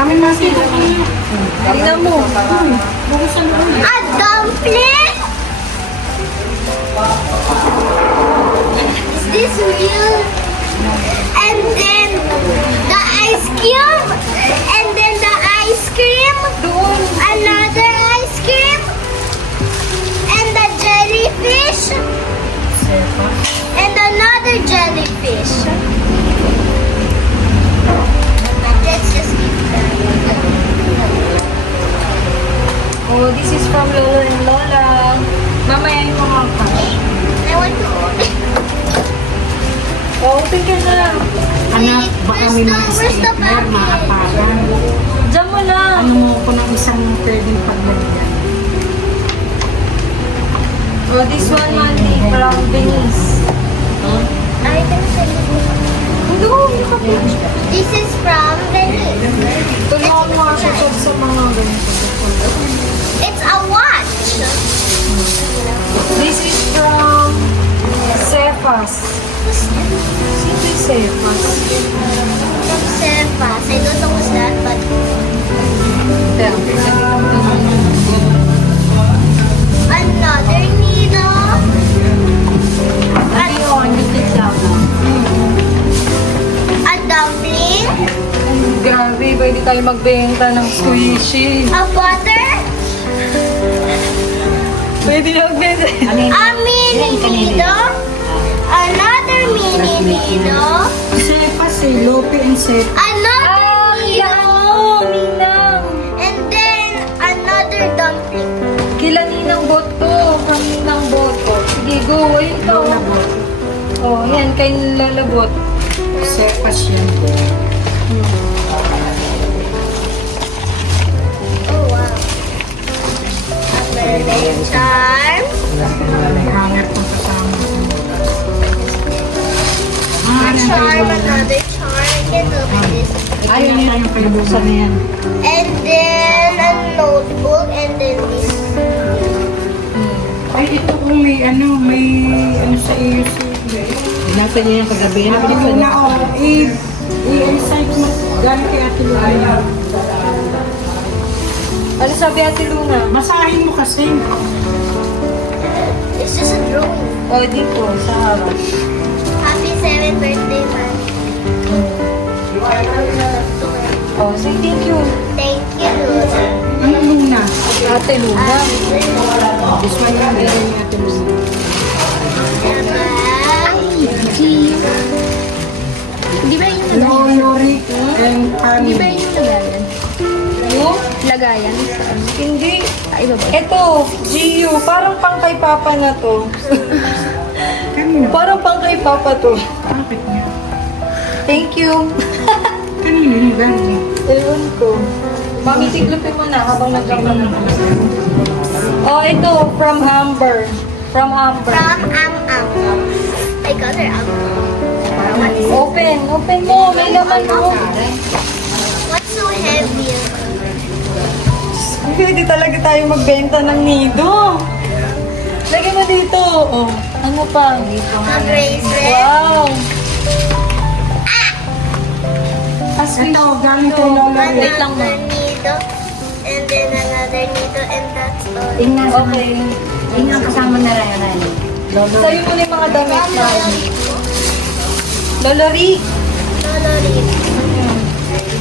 Kami masih Tingnan mo. A dumpling? Is this real? And then the ice cube? And then the ice cream? Doon. Another ice cream? And the jellyfish? And another jellyfish. Let's just keep that. Oh, this is from Lolo and Lola. Mamaya yung mga cash. I want to open. Oh, open ka na. anak, baka may mga Where's the sticker, mga package? kapagan. Diyan mo lang. Ano mo ko ng isang pwedeng paglagyan. Oh, this one, Mandy, from Venice. I can send it. Doon, yung kapit. This is from Venice. Tulungan mo ako sa mga ganito. It's a watch. This is from Cephas. Sino yung Cephas? From Cephas. I don't know what's that, but another needle. A dumpling. Grabe, pwede tayo magbenta ng squishy. A butter. Pwede na magbenta. A mini needle. Another mini needle. Sepas eh, Lope and Sepas. Another needle. Ninang! And then another dumpling. Kila Ninang Boto. Kaninang Boto. Sige, go. Ayun ito. Oh, yan. Kay Lalabot. Sepas yan. Oh wow. A birthday charm. May hanger kung kasama. A charm, another charm. I can open this. Ayun na yung kaibusan na yan. And then a notebook and then this. Ay, ito kung may ano sa iyo si... Binasa niya yung kagabi. Ate Luna, oh, i-recite mo. Galing kay Ate Luna. Ano sabi Ate Luna? Basahin mo kasi. It's just a drawing. Oh, dito. Sa harap. Happy 7th birthday, man. Oh, say thank you. Thank you, Luna. Ano Luna? Ate Luna. This one yung bigay ni Ate Luna. Di ba yung Lori and Di ba family. yung lagayan? Yung? Lagayan? Hindi. Ay, iba ba? Ito, Gio. Parang pang kay Papa na to. Kanina. Parang pang kay Papa to. Bakit niya? Thank you. Kanina yung galing. Ewan ko. Mami, tiglupin mo na habang nagkakaroon. Oh, ito. From Amber. From Amber. From I got her What is it? Open. Open mo. May laman mo. What's so heavy? Pwede talaga tayo magbenta ng nido. Lagyan mo dito. Oh. Ano pa? A bracelet. Wow. Aswin. Ito, galing kay Lola. Wait lang mo. Another needle. And then another needle. And that's all. Tingnan sa Okay. Tingnan kasama na rin. Sa'yo mo na yung mga damit na. Lola Rick. Lolo Rico.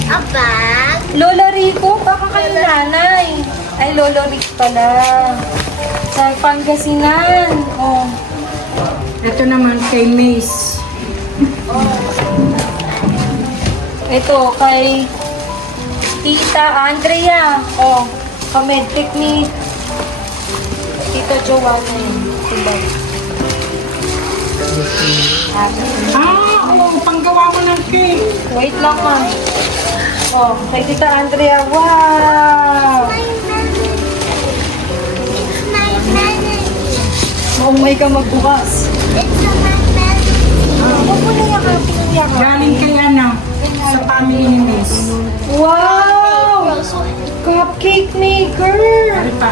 A bag. Lola Rico, baka kayo nanay. Ay, Lolo Rick pala. Sa Pangasinan. Oh. Ito naman kay Mace. Ito, kay Tita Andrea. Oh, kamedtek ni Tita Joanna yun. Diba? Oo, panggawa mo ng cake. Wait lang ma. Oh, kay Tita Andrea. Wow! My melody. It's my melody. Maumay ka magbukas. It's a my melody. Huwag mo na yakapin yung yakapin. Galing kay ano, sa family ni Mace. Wow! Also, Cupcake maker! Ari pa.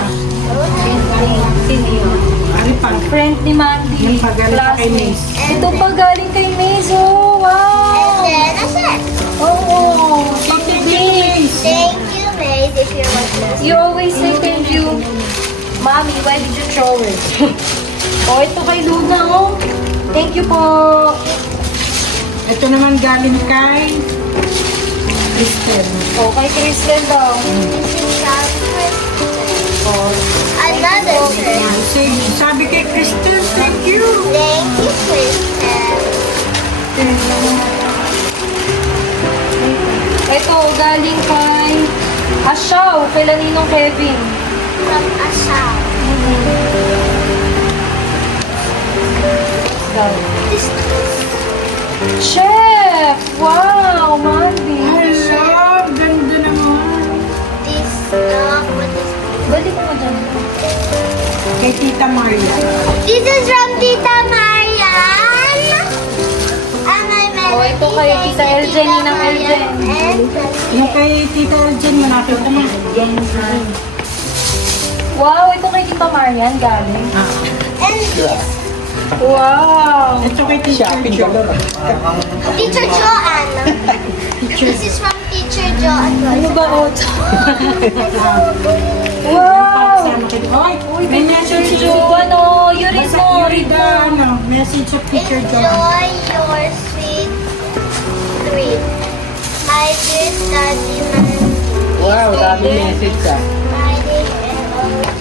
Ari pa. Friend ni Mandy. Yan pa, galing pa kay Classmate. Mace. Ito pa galing kay Maze. Oh, wow! and then a set. Oo. Thank you, Mace. Thank You always say thank you. Mommy, why did you throw it? Oh, ito kay Luna, oh. Thank you po. Ito naman galing kay Kristen. Oh, kay Kristen daw. Oh. Another shirt. Sabi kay Kristen, thank you. Thank you, Kristen. Ito, galing kay Ashaw, kay Laninong Kevin. From Asha. Chef! Wow, Mandy. Hello, ganda naman. This, what is Balik mo dyan. Kay Tita Maria. This is from Tita Marian. And I met Oh, ito kay Tita Eljen, Ninang Eljen. Yung kay Tita Eljen, malapit naman. Wow, ito kay Tita Marian galing. And this, Wow! Ito kay Teacher Jo. Teacher Joanne. This is from Teacher Joanne. Ano ba o? Wow! Sama kay Oy, may message si Joanne, oh, you read Basta mo, you read read the mo. message of Teacher Jo. Enjoy your sweet treat. My dear study man. Wow, dami message ah. Friday and all.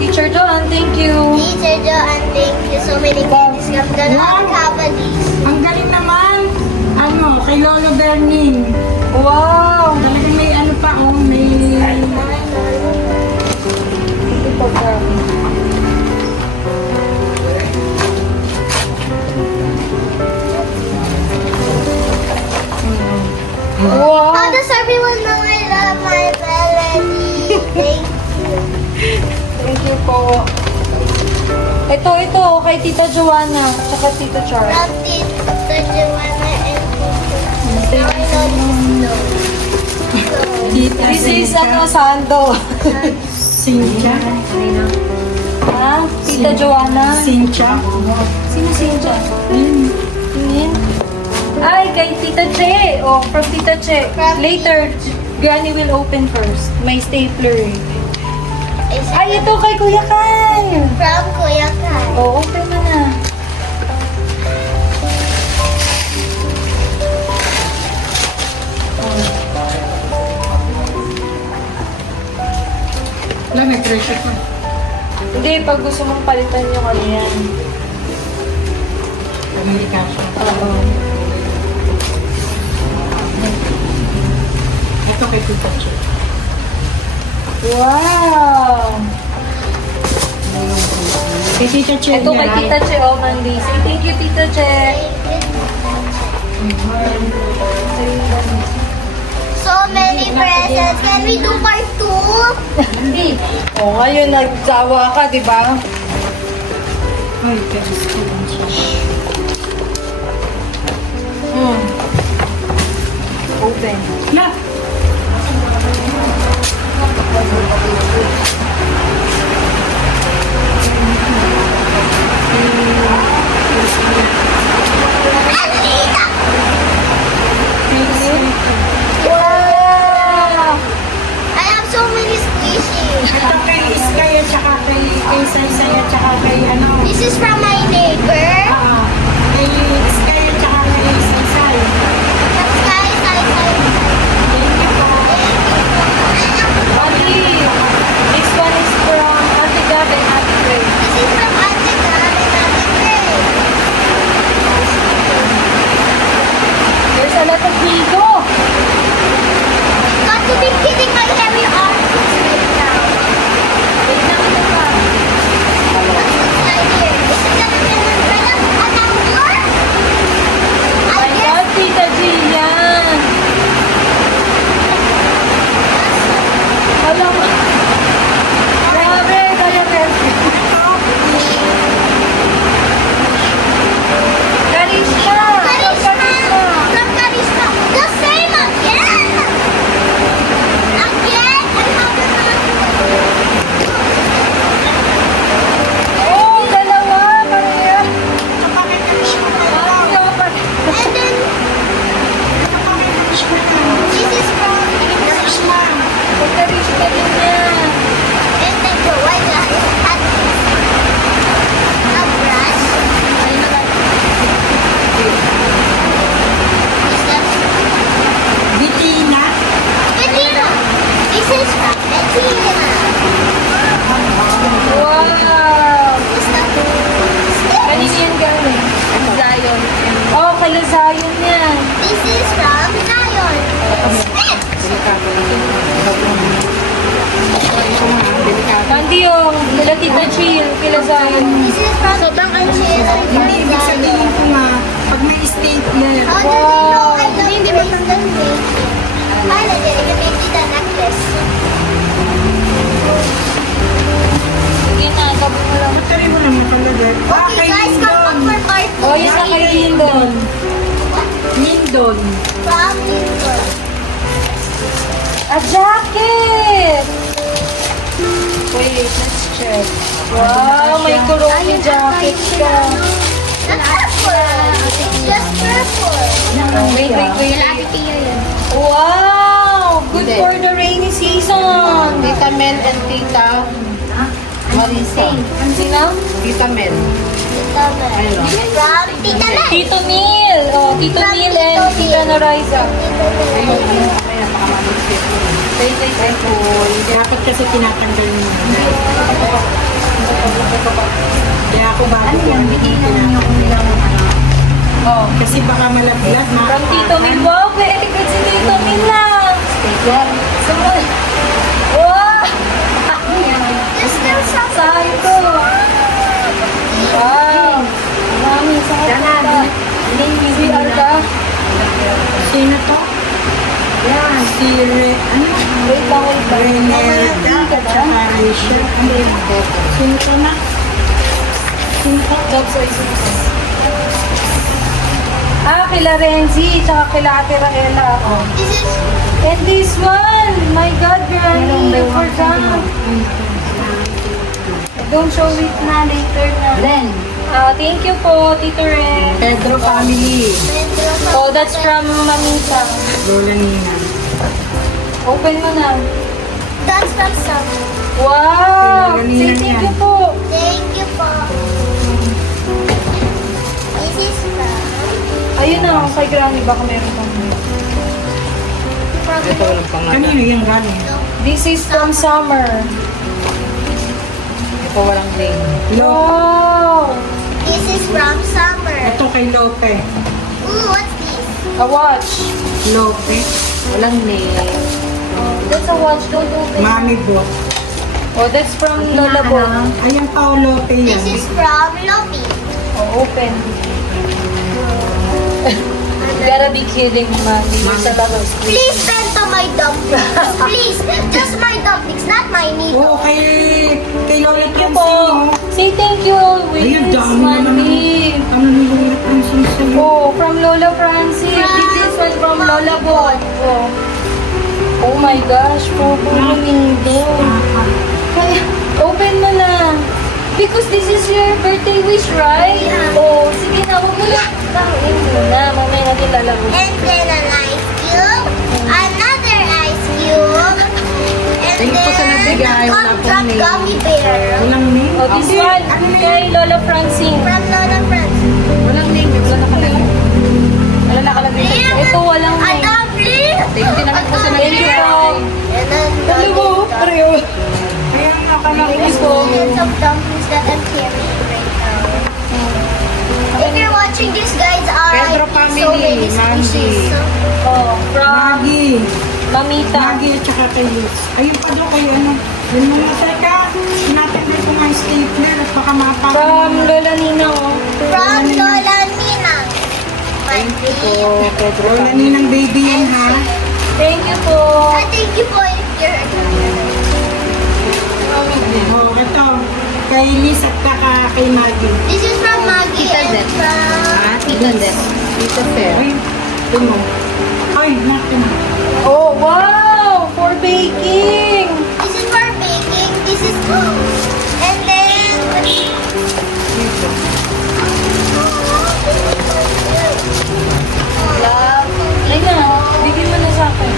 Teacher Joanne, thank you. Teacher Joanne, thank you. So many candies from the Lord Cavalies. Ang galing naman. Ano, kay Lolo Berning. Wow! Talagang may ano pa, oh, may... Ito po, grabe. Wow! How does everyone know I love my melody? Thank you. Thank you po. Ito, kay Tita Joanna, tsaka Tita Char. From Tita Joanna and Tita. Now I know this is Tita This is Cynthia. Sando. Cynthia. Ha? Tita Joanna? Cynthia. Sino Cynthia? Tingin. Ay, kay Tita Che. Oh, from Tita Che. Later, Granny will open first. May stapler eh. Ay, ito kay Kuya Kyle. From Kuya Kai. Oh, open mo na. Wala, may pressure pa. Hindi, pag gusto mong palitan yung ano yan. Hindi ka siya. Oo. Ito kay Tita Che. Wow! Kay Tita Che. Ito kay yan. Tita Che, oh, Mandy. Say thank you, Tita Che. So many presents. Can we do part 2? Hindi. Oh, ngayon nagsawa ka, di ba? Ay, kasi ko lang siya. Open. Na! Wow! I have so many squishies. Ito kay Iskay at saka kay Saysay at saka kay ano. This is from my neighbor. Kay Iskay at saka kay Saysay. That's guys, Thank you po. Ate, this one is from Ate Gab and Ate Gray. This is from Ate Gab and Ate Gray. There's a lot of Lego. Got to be kidding my heavy arms right now. Wait lang, ito pa. What's inside here? This is the chill, kila Zion. This is from sobrang chill. Hindi, ibig sabihin ko nga, pag may stapler, How do they know I love bracelet? Paano din? Gamitin the necklace. Sige na, sabi mo lang. battery mo lang nakalagay. Okay, guys, come up for part 2. Oh, yun na kay Lindon. Lindon. From Lincoln. A jacket! Wait, let's check. Wow, may Kuromi jacket ka. That's purple. It's just purple. Wait, wait, wait. Wow! Good Hindi. for the rainy season. Tita Mel and Tita Marisa. Sino? Tita Mel. Tita Mel. Ayun, oh. From Tita Mel. Tito Neil. Oh, Tito From Neil Tito and Tita Neil. Noriza. Ayun, ayun. Kaya napakamabisip ko. Wait, wait, wait. Dapat kasi tinatanggal mo. Kaya ako bago ko tinatanggal. Oh. Kasi baka malaglag. From Tito Neil. Wow, very good si Tito Neil lang. Sumunod. Wow! Just still some. Sahin ko. Wow. Mami, sahin ka. CR ka. Sino to? Yan. Si ano? Wait lang, wait lang. Renelda at saka Risha. Sino to na? Sino to? Jobs or isip. Ah, kila Renzi, tsaka kila Ate Raela. Oh. This is And this one! My God, Granny, you forgot. Don't show it na, later na. Then, Thank you po, Tito Ren. Pedro family. Pedro. Oh, that's from Mamita. Lola Nina. Open mo na. That's from some. Wow! Kailangan Say yan thank yan. you po. Thank you po. This is Ayun na, kay Granny, baka meron kang from ito walang pangalan. Kanino yung galing? This is from Summer. Ito walang name. Wow! This is from Summer. Ito kay Lope. Ooh, what's this? A watch. Lope. Walang name. That's a watch, don't open. Mami Bo. Oh, that's from Lola Bo. Ayan pa o Lope yan. This is from Lopi. Oh, open. You gotta be kidding, Mami. You're sa laro. Please bento my dumplings. Please. Just my dumplings, not my Oo, needle. kay Lola Thank you Francine. po. Say thank you always, Ayun, dami na naman. Mami. Ano ni Lola Francine sa'yo? Oh, from Lola Francie. This one from Lola Bo. Oh. Oh my gosh, po Nindo. Kaya, open mo na. Because this is your birthday wish, right? Yeah. Oh, sige na, huwag mo lang. Tangin mo na, mamaya natin lalaro. And then an ice cube. Another ice cube. And Thank you po sa nabigay. Wala pong gumdrop name. gummy bear. Walang name? Oh, this Hindi, one, ano na kay yan? Lola Francine. From Lola Friends. Walang name. Wala nakalagay. Wala nakalagay sa ito, walang A name. dumpling. Thank you naman po sa Thank you nabigay. po. And then Pareho. Kaya nga ka lang. Thank you po. millions of dumplings that I'm carrying right now. If you're watching this, guys, Pedro so family, many Mandy. species. Oh, from Maggie. Mamita. Maggie at saka kay Luz. Ayun pa daw kayo, ano? Yun mga teka. Tinatanggal ko nga yung stapler at baka mapapag. From Lola Nina, oh. From Lola Nina. Thank you po, Pedro. Lola Ninang baby yan, ha? Thank you po. Thank you po if you're Oh, ito. Kay Liz at saka kay Maggie. This is from Maggie Tita and Zet. from... Tita Zet. Tita Fer. Ay, ito mo. Ay, natin. Oh, wow! For baking! This is for baking. This is... And then... Love. Ay na, bigyan mo na sa akin.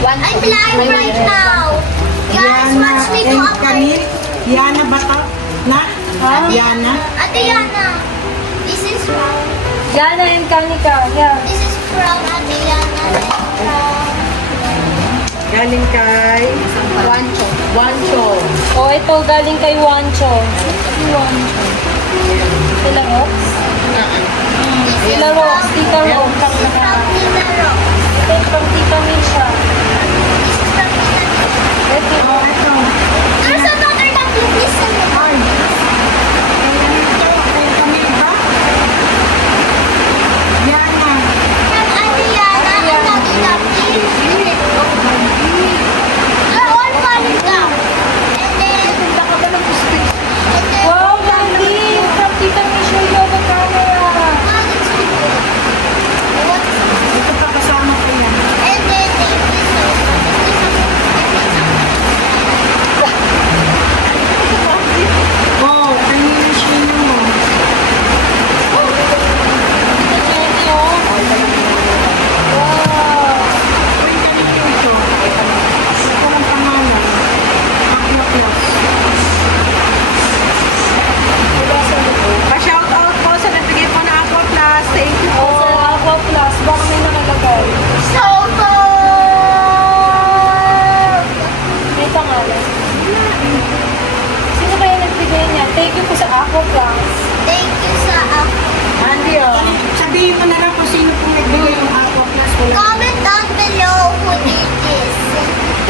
I'm live right now. Guys, watch me do and a Camille. Yana ba to? Na? Ha? Yana? Ate Yana. This is from... Gana and Kanika, yeah. This is from Ate Yana and from... Galing kay... Wancho. Wancho. Oh, ito galing kay Wancho. Si Wancho. Sila Rox? Sila Rox, Tita Rox. From Tita Ro. Ito from Tita Misha. This is from Tita Ro. Ito. Oh, ito. There's another dumpling. Listen. Ay,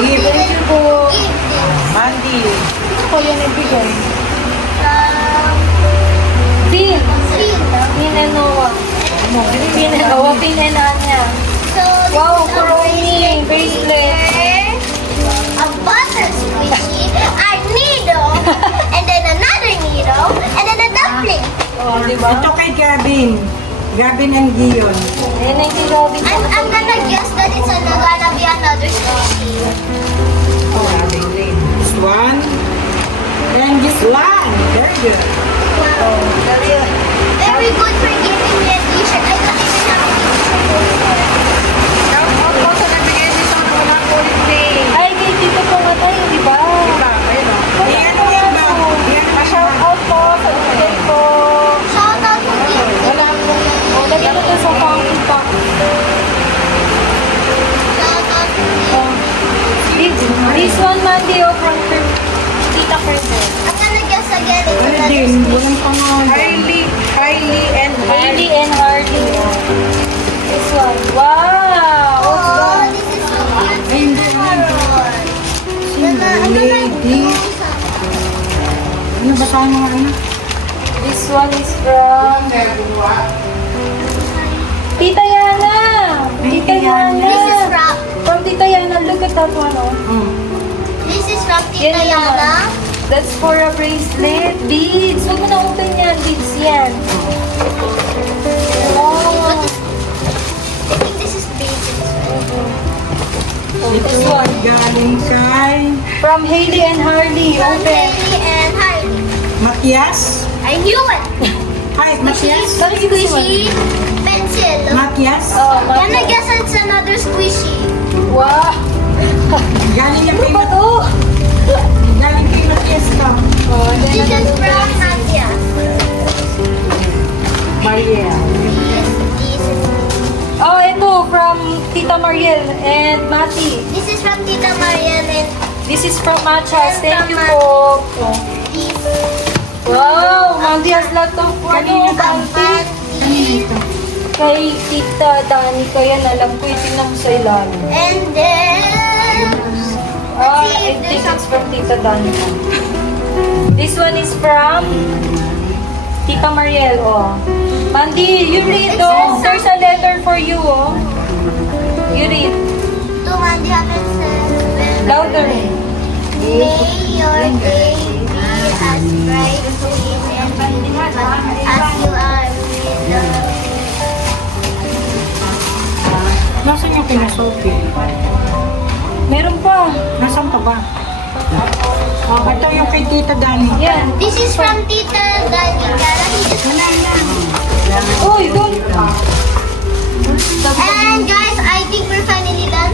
Give. Thank you po. Give this. Mandy. Ako yan ibigay. From Deal. Phil. Pin and Noah. Pin and Noah, Pin and Anya. So this Wow, is a Crony, bracelet. a butter squishy, a needle, and then another needle, and then a dumpling. Oh, di ba? Ito kay Gavin. Gavin and Gion. Ayan na yung Robin. I'm gonna guess that it's gonna be another squishy. This one. And this one. Very good. Oh, dali. Very good for giving me a t-shirt. I don't even have a t-shirt. Ay, kay Tito po nga tayo, di ba? Iyan mo yan ba? Iyan mo Shout out po sa ulit po. Shout out to Gift. Oh, lagyan mo dun sa fountain pack. Shout out to Gift. This one, Mandy, oh, from Tita Kerber. I'm gonna guess again. It's Ano another din? squishy. Walang pangalan. Hailey and Hardy. Oh. This one. Wow! Oh, What's this is so cute. Carrot. I'm gonna Lady. Ano ba tayo mga anak? that? This one is from Tita Yana. Tita Yana. This is from From Tita Yana. Look at that one, oh. This is from Tita Yan naman. Yana. That's for a bracelet. Beads. Huwag mo na open yan. Beads yan. Wow. I think this is baby. This Ito one. galing kay From Hailey and Hardy. From Open. Haley and Hardy. Matias. I knew it. Hi, Matias. Squishy pencil. Matias. Oh, Can I Matias. guess it's another squishy? Wow. Galing yan Ano kay ba to? Galing kay Matias ka. Oh, and then This is another from one. Nadia. Maria. This is Oh, ito. From Tita Mariel and Mati. This is from Tita Marian and This is from Machas. Thank you from po. Oh. this Wow. Mandi has lot of ano, bounty. Kay Tita Dani ko yan. Alam ko, itingnan mo sa ilalim. and then Ah, see I if think there's it's from Tita Dani. This one is from Tita Mariel, oh. Mandy, you read, It oh. says There's a letter for you, oh. You read. to 107. Louder. May your day be as bright as you are with love. Nasaan yung kina Sophie? Meron pa. Nasaan pa ba? Oh, ito yung kay Tita Dani. Yan. This is from Tita Dani. Uy, don't. And guys, I think we're finally done.